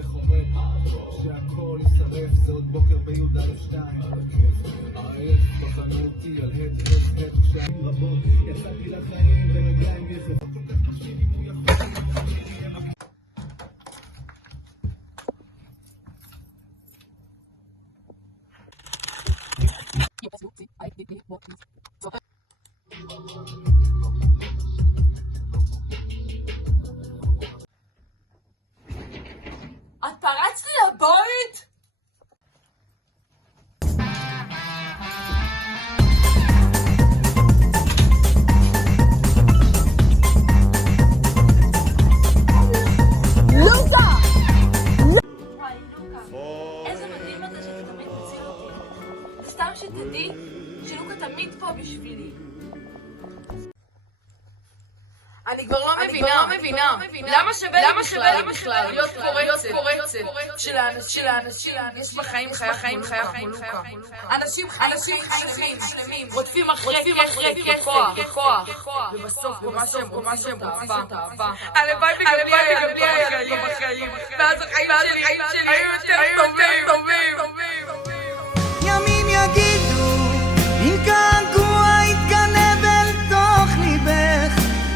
וחורק שהכל יישרף, זה עוד בוקר ב-2 העף בחנו אותי על הד כשהיו רבות יצאתי לחיים ברגליים יחד כל כך מחשיב אם הוא יכול את פרצת לי לבית? לוקה! וואי, לוקה. איזה מדהים את זה שאתה תמיד מציל אותי. סתם שתדעי שלוקה תמיד פה בשבילי. אני כבר לא מבינה, למה שווה לי בכלל להיות קורצת שלאנשים יש בחיים חיה כמו לוקה. אנשים שלמים רודפים אחרי כוח ובסוף מה שהם רוצים אהבה. הלוואי בגבי היה בחיים ואז החיים שלי היו יותר טובים. ימים יגידו אם געגוע יתגנב אל תוך ליבך,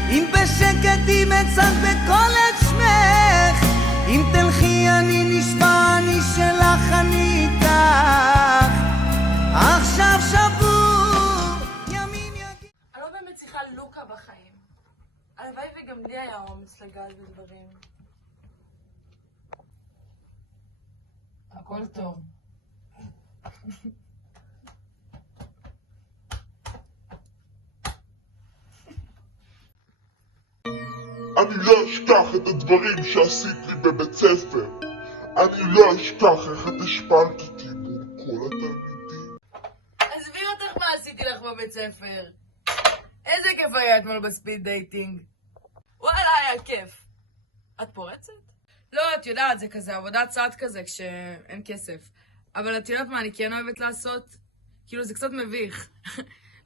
אם בשקט ימצא בכל את שמך, אם תלכי אני נשבע אני שלך אני איתך עכשיו שבור. ימים יגידו אני לא באמת צריכה לוקה בחיים. הלוואי וגם לי היה אומץ לגעת בדברים. הכל טוב. אני לא אשכח את הדברים שעשית לי בבית ספר. אני לא אשכח איך את השפלת אותי מול כל התלמידים. עזבי אותך מה עשיתי לך בבית ספר. איזה כיף היה אתמול בספיד דייטינג. וואלה, היה כיף. את פורצת? לא, את יודעת, זה כזה עבודת צד כזה כשאין כסף. אבל את יודעת מה אני כן אוהבת לעשות? כאילו זה קצת מביך.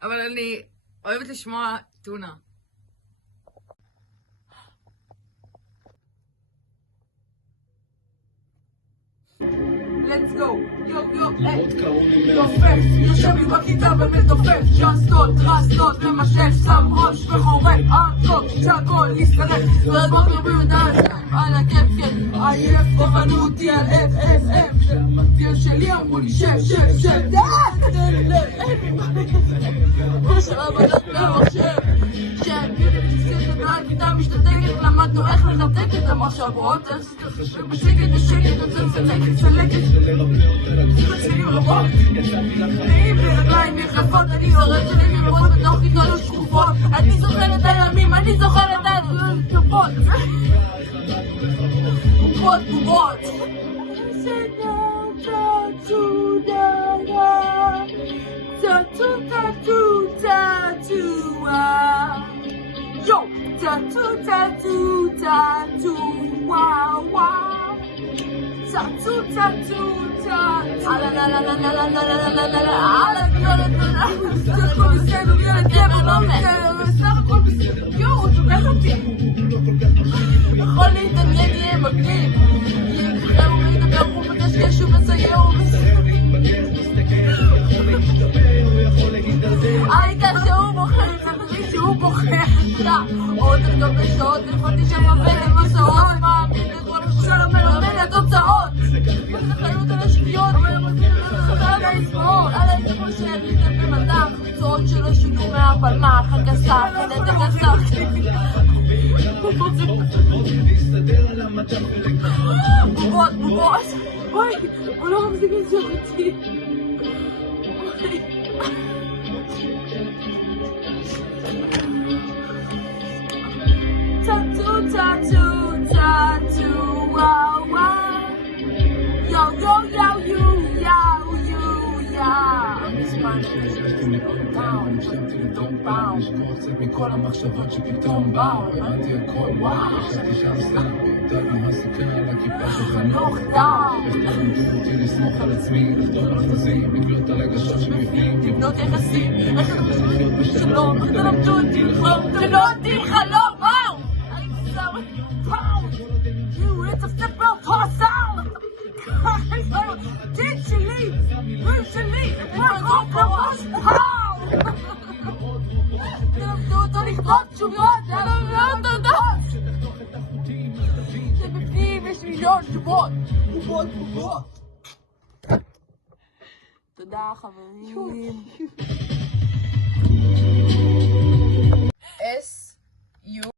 אבל אני אוהבת לשמוע טונה. Let's go, יו, היי, תופס, יושב לי בכיתה ומתופף, שסות, רסות, ומשף, שם ראש וחורק, ארצות, שהכל יסתלק, ועד בוקר במדעת, על הכיף, עייף, ובנו אותי על FFF, שהמציע שלי אמרו לי שב, מה שהעבודת מהמחשב, הכיתה משתתקת, למדנו איך לנתק את המחשבות, בשקט, צלקת, מצלילים רבות נעים ברגליים יחפות, אני זורק שלי מראות בתוך כיתות השקופות, אני זוכרת הימים, אני זוכרת התקופות בובות יכול להתעניין יהיה מגניב יחרר וידבר הוא מקשקש ומצייר הייתה שהוא בוחר צפתי שהוא בוחר עוד הרבה בשעות לפעתי שמבין למסעות מאמין לכל שלום מלמד התוצאות חיות על השקיעות על העסקאות על העסקאות שהריתם במדע מקצועות שלא שונו מהפלמח הגסה חדת הגסה בובות וואי הוא לא מפסיק לסגור אותי tattoo, wow, wow. Yo, you, מכל המחשבות שפתאום באו, הבנתי הכל, וואו, חשבתי שהסלם ביותר מהסוכר על הכיפה שחנוך דם. איך תחליטו אותי לסמוך על עצמי, לחתום על חוזים, לגלות הרגשות שבפנים, לבנות יחסים, איך תחליטו לחיות בשלום, איך תלמדו אותי לחלום, תלמדו אותי חלום, וואו! אני סתם, וואו! You, it's a step out, toss out! מיליון תשובות. תשובות. תודה חברים.